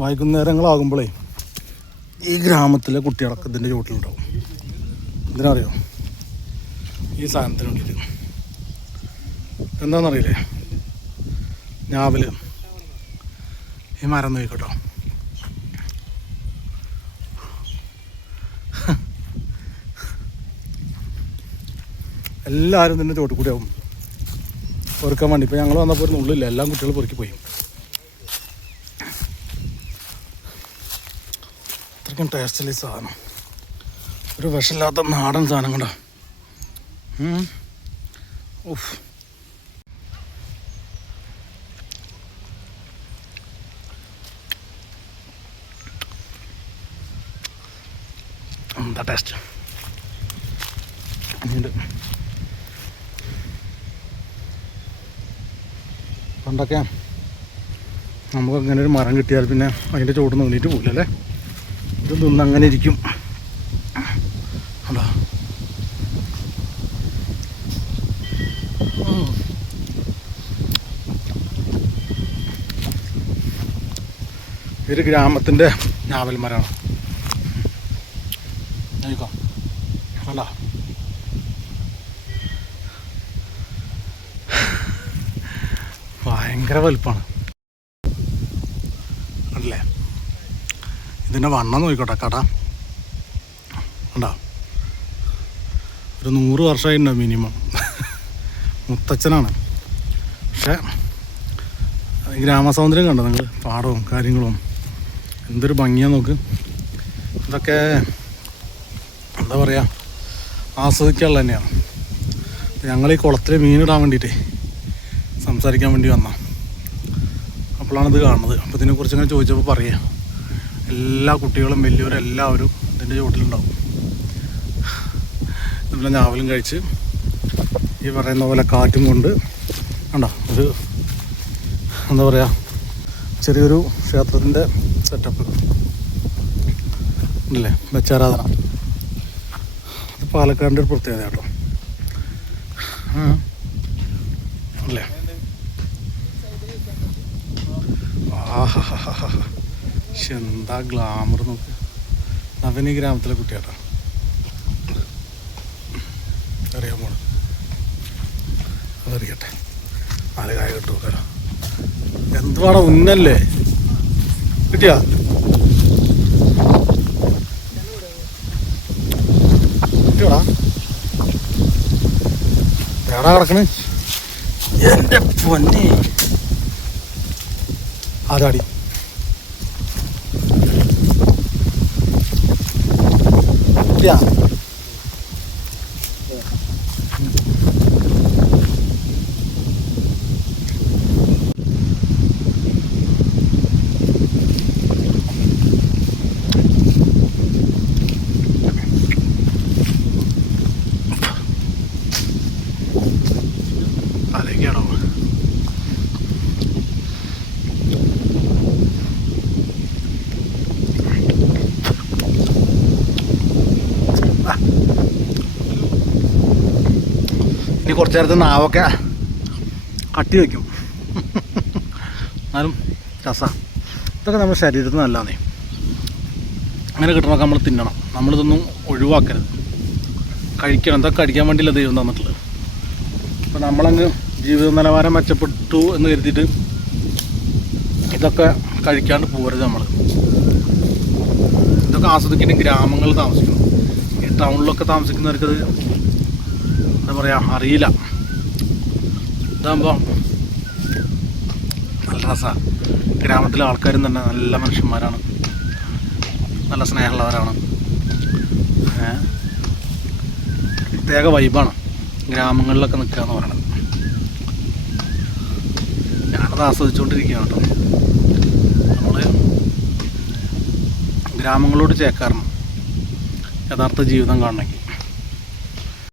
വൈകുന്നേരങ്ങളാകുമ്പോഴേ ഈ ഗ്രാമത്തിലെ കുട്ടികളൊക്കെ ഇതിന്റെ ചുവട്ടിലുണ്ടാവും. എന്തിനറിയോ ഈ സാധനത്തിന് വേണ്ടിയിട്ട്. എന്താണെന്നറിയില്ലേ? ഞാവൽ ഈ മരം നോക്കിക്കോട്ടോ. എല്ലാവരും ഇതിന്റെ ചുവട്ടിൽ കൂടിയാവും പൊറുക്കാൻ വേണ്ടി. ഇപ്പോൾ ഞങ്ങൾ വന്നപ്പോൾ ഒരു നുള്ളില്ല. എല്ലാം കുട്ടികൾ പൊറുക്കി പോയി. അത്രയ്ക്കും ടേസ്റ്റില്ല ഈ സാധനം. ഒരു വിഷമില്ലാത്ത നാടൻ സാധനം കണ്ടോ? ഉഫ്. എന്താ ടേസ്റ്റ് പണ്ടൊക്കെ നമുക്ക് അങ്ങനെ ഒരു മരം കിട്ടിയാൽ പിന്നെ അതിന്റെ ചുവട് നീണ്ടിട്ട് പോകില്ല അല്ലേ? ഇത് അങ്ങനെ ഇരിക്കും. അതാ. ഒരു ഗ്രാമത്തിന്റെ ഞാവൽ മരമാണ്. നോക്കാം അല്ല ഭയങ്കര വലുപ്പമാണ് അല്ലേ ഇതിന്റെ വണ്ണം നോക്കിക്കോട്ടെ കട. ഉണ്ടോ ഒരു നൂറ് വർഷമായിട്ടുണ്ടോ മിനിമം മുത്തച്ഛനാണ്. പക്ഷേ ഗ്രാമസൗന്ദര്യം കണ്ടോ നിങ്ങൾ പാടവും കാര്യങ്ങളും. എന്തൊരു ഭംഗിയാ നോക്ക്. ഇതൊക്കെ എന്താ പറയുക ആസ്വദിക്കാനുള്ള തന്നെയാണ്. ഞങ്ങൾ ഈ കുളത്തിൽ മീനിടാൻ വേണ്ടിയിട്ടേ സംസാരിക്കാൻ വേണ്ടി വന്ന അപ്പോഴാണ് ഇത് കാണുന്നത്. അപ്പോൾ ഇതിനെക്കുറിച്ച് ഇങ്ങനെ ചോദിച്ചപ്പോൾ പറയാം. എല്ലാ കുട്ടികളും വലിയവരും എല്ലാവരും ഇതിന്റെ ചുവട്ടിലുണ്ടാവും. നല്ല ഞാവലും കഴിച്ച് ഈ പറയുന്ന പോലെ കാറ്റും കൊണ്ട് കണ്ടോ ഒരു എന്താ പറയുക ചെറിയൊരു ക്ഷേത്രത്തിന്റെ സെറ്റപ്പ് ഉണ്ടല്ലേ? വെച്ചാരാധന. അത് പാലക്കാടിന്റെ ഒരു പ്രത്യേകത കേട്ടോ. ആ. ഹാ ആഹാഹാഹാ. ശ്ശെ, എന്താ ഗ്ലാമർ നോക്ക്. നവനി ഗ്രാമത്തിലെ കുട്ടിയാട്ടാ. അറിയാൻ പോണ അതറിയട്ടെ. നാല് കായ കിട്ടു നോക്കാലോ. എന്തുവാടാ ഉന്നല്ലേ? കിട്ടിയാ? കിട്ടിയോടാ? എടാ കിടക്കണേ? എന്റെ പൊന്നെ. ആരാടി? കിട്ടിയാ ഇനി കുറച്ച് നേരത്തെ നാവൊക്കെ കട്ടി വയ്ക്കും. എന്നാലും രസ. ഇതൊക്കെ നമ്മുടെ ശരീരത്തിന് നല്ലതാണേ അങ്ങനെ കിട്ടണമൊക്കെ നമ്മൾ തിന്നണം. നമ്മളിതൊന്നും ഒഴിവാക്കരുത്. കഴിക്കണം. ഇതൊക്കെ കഴിക്കാൻ വേണ്ടിയില്ല ദൈവം തന്നിട്ടുള്ളത്. അപ്പോൾ നമ്മളങ്ങ് ജീവിത നിലവാരം മെച്ചപ്പെട്ടു എന്ന് കരുതിയിട്ട് ഇതൊക്കെ കഴിക്കാണ്ട് പോകരുത് നമ്മൾ ഇതൊക്കെ ആസ്വദിക്കുന്ന ഗ്രാമങ്ങളിൽ താമസിക്കുന്നു ഈ ടൗണിലൊക്കെ താമസിക്കുന്നവർക്കത് എന്താ പറയുക അറിയില്ല. ഇതാകുമ്പോൾ നല്ല രസമാണ് ഗ്രാമത്തിലെ ആൾക്കാരും തന്നെ നല്ല മനുഷ്യന്മാരാണ്. നല്ല സ്നേഹമുള്ളവരാണ്? പ്രത്യേക വൈബാണ് ഗ്രാമങ്ങളിലൊക്കെ നിൽക്കുക എന്ന് പറയണത്. ഞാനത് ആസ്വദിച്ചുകൊണ്ടിരിക്കുകയാണ് കേട്ടോ. നമ്മൾ ഗ്രാമങ്ങളോട് ചേക്കാറണം യഥാർത്ഥ ജീവിതം കാണണമെങ്കിൽ.